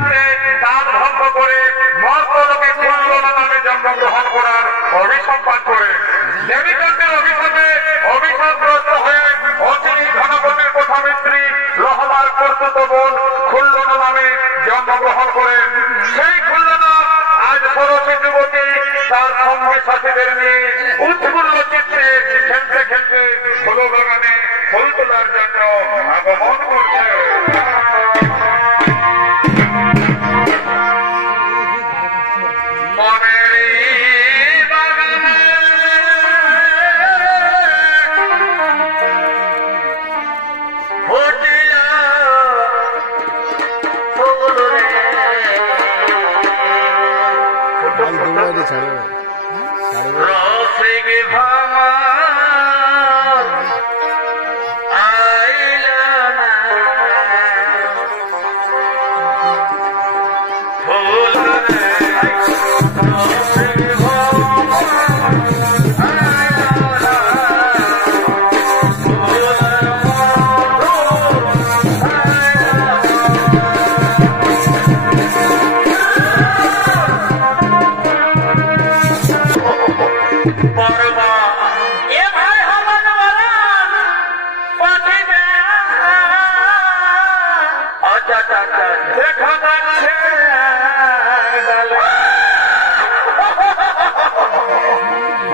চিত্তে তার ভঙ্গ করে মর্তলোকে কুণ্ডনা নামে জন্মগ্রহণ করার অভিসম্পাদ করে দেবীকান্তের অভিশাপে অভিশাপগ্রস্ত হয়ে অচিনি ঘনপতির প্রথমিত্রী লহমার কর্তুত বোন খুল্লনা নামে জন্মগ্রহণ করেন। সেই খুল্লনা আজ ষোড়শী যুবতী তার সঙ্গী সাথীদের নিয়ে উৎফুল্ল চিত্তে খেলতে খেলতে ফুল বাগানে ফুল তোলার জন্য আগমন করছে।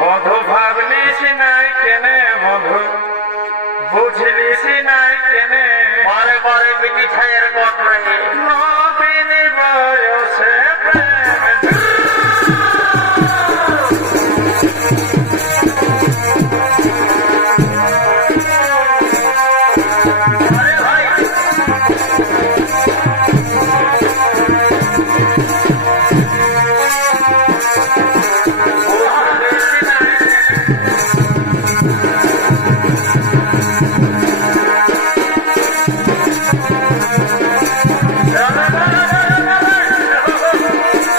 মধু ভাবলিস নাই কেনে মধু বুঝলিস নাই কেনে বারে বারে বিটি ছায়ের গট